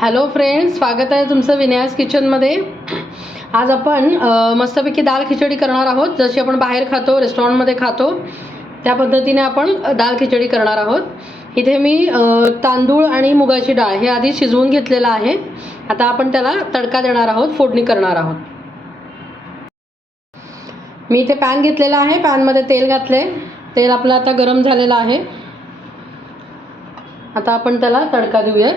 Hello friends, स्वागत आहे तुमचं विन्यास किचनमध्ये। आज आपण मस्तपैकी दाल खिचडी करणार आहोत। जशी आपण बाहेर खातो, रेस्टॉरंटमध्ये खातो त्या पद्धतीने आपण दाल खिचडी करणार आहोत। इथे मी तांदूळ आणि मुगाची डाळ हे आधी शिजवून घेतलेलं आहे। आता आपण त्याला तडका देणार आहोत, फोडणी करणार आहोत। मी इथे पॅन घेतलेला आहे, पॅनमध्ये तेल घातले। तेल आपलं आता गरम झालेलं आहे। आता आपण त्याला तडका देऊया।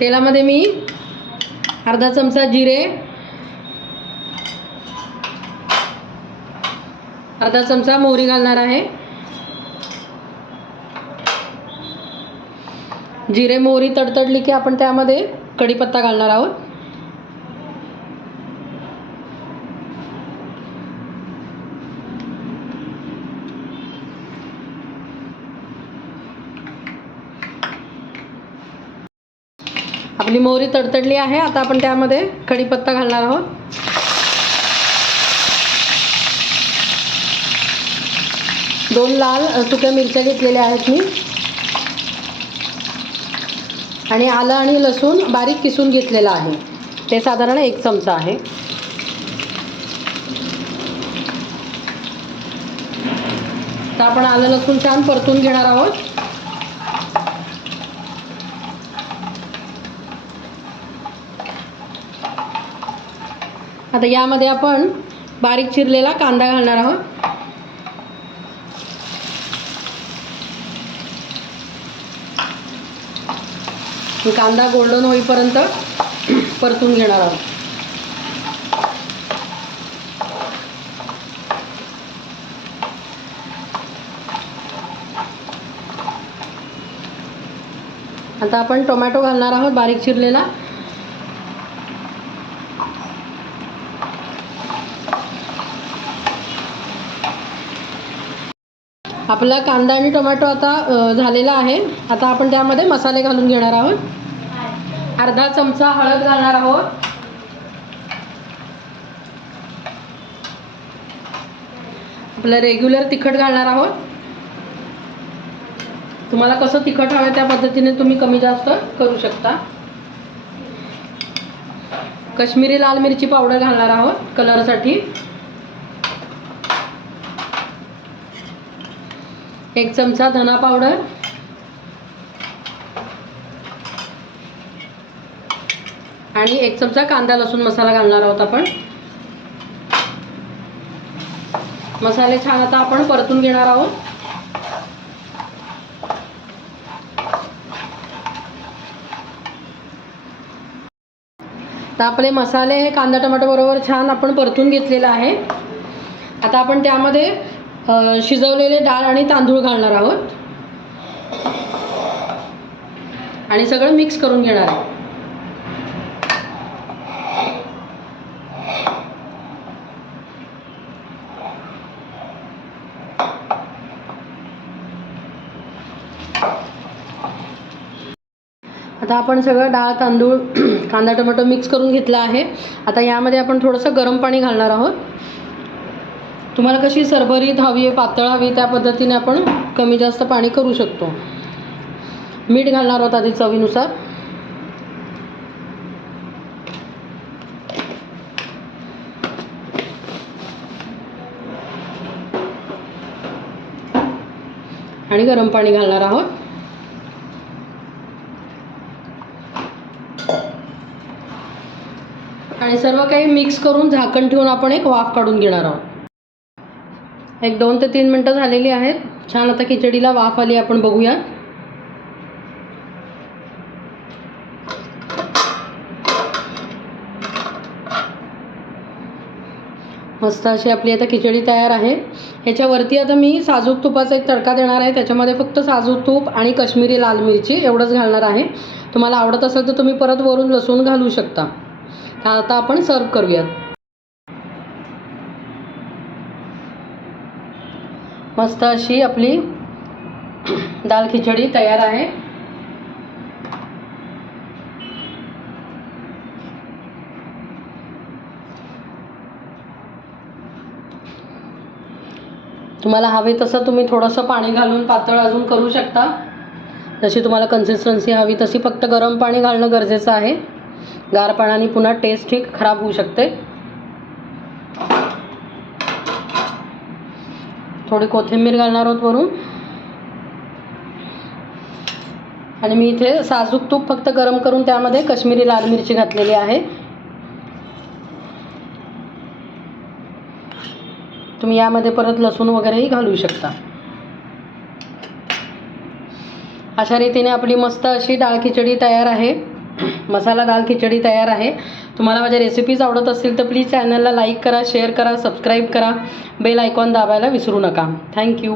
तेलामध्ये मी अर्धा चमचा जिरे, अर्धा चमचा मोहरी घालणार आहे। जिरे मोहरी तडतडली की आपण त्यामध्ये कढीपत्ता घालणार आहोत। आपली मोहरी तडतडली आहे। आता आपण त्यामध्ये कढीपत्ता घालणार आहोत। दोन लाल सुक्या मिरच्या घेतलेल्या आहेत मी, आणि आलं आणि लसूण बारीक किसून घेतलेला आहे, ते साधारण 1 चमचा आहे। तर आपण आलं लसूण छान परतून घेणार आहोत। आता यामध्ये आपण बारीक चिरलेला कांदा घालणार आहोत। कांदा गोल्डन होईपर्यंत परतून घेणार आहोत। आता आपण टोमॅटो घालणार आहोत, बारीक चिरलेला। आपला कांदा आणि टोमॅटो आता झालेला आहे। आता आपण त्यामध्ये मसाले घालून घेणार आहोत। अर्धा चमचा हळद घालणार आहोत, आपलं रेग्युलर तिखट घालणार आहोत। तुम्हाला कसं तिखट हवं त्या पद्धतीने तुम्ही कमी जास्त करू शकता। काश्मीरी लाल मिरची पावडर घालणार आहोत कलरसाठी। 1 चमचा धना पावडर, आणि 1 चमचा कांदा लसूण मसाला घालणार आहोत आपण। मसाले छान आता आपण परतून घेणार आहोत। तर आपले मसाले हे कांदा टोमॅटो बरोबर छान आपण परतून घेतलेला आहे। आता आपण त्यामध्ये शिजवलेले डाळ आणि तांदूळ घालणार आहोत, आणि सगळं मिक्स करून घेणार आहे। आता आपण सगळं डाळ तांदूळ कांदा टोमॅटो मिक्स करून घेतला आहे। आता यामध्ये आपण थोडंसं गरम पाणी घालणार आहोत। तुम्हाला कशी सरभरीत हवी आहे, पातळ हवी, त्या पद्धतीने आपण कमी जास्त पाणी करू शकतो। मीठ घालणार आहोत आधी चवीनुसार। आणि गरम पाणी घालणार आहोत। आणि सर्व काही मिक्स करून झाकण ठेवून आपण एक वाफ काढून घेणार आहोत। 2 ते 3 मिनिटं झालेली आहेत। छान आता खिचडीला वाफ आली, आपण बघूया। मस्त अशी आपली आता खिचडी तयार आहे। ह्याच्यावरती आता मी साजूक तुपाचा एक तडका देणार आहे। त्याच्यामध्ये फक्त साजूक तूप आणि काश्मीरी लाल मिरची एवढंच घालणार आहे। तुम्हाला आवडत असेल तर तुम्ही परत वरून लसूण घालू शकता। आता आपण सर्व करूयात। मस्त अशी आपली दाल खिचडी तयार आहे। तुम्हाला हवे तसं तुम्ही थोडंसं पाणी घालून पातळ अजून करू शकता. जशी तुम्हाला कन्सिस्टन्सी हवी तशी. फक्त गरम पाणी घालणं गरजेचं आहे. गार पाण्याने पुन्हा टेस्ट ही खराब होऊ शकते. थोडी कोथिंबीर घालणार आहोत वरून. आणि मी इथे साजूक तूप फक्त गरम करून त्यामध्ये काश्मीरी लाल मिरची घातलेली आहे. तुम्ही यामध्ये परत लसूण वगैरेही घालू शकता. अशा रीतीने आपली मस्त अशी डाळ खिचडी तयार आहे. मसाला दाल खिचडी तयार आहे. तुम्हाला माझ्या रेसिपीज आवडत असतील तर प्लीज चॅनलला लाईक करा, शेअर करा, सबस्क्राईब करा, बेल आयकॉन दाबायला विसरू नका. थँक्यू.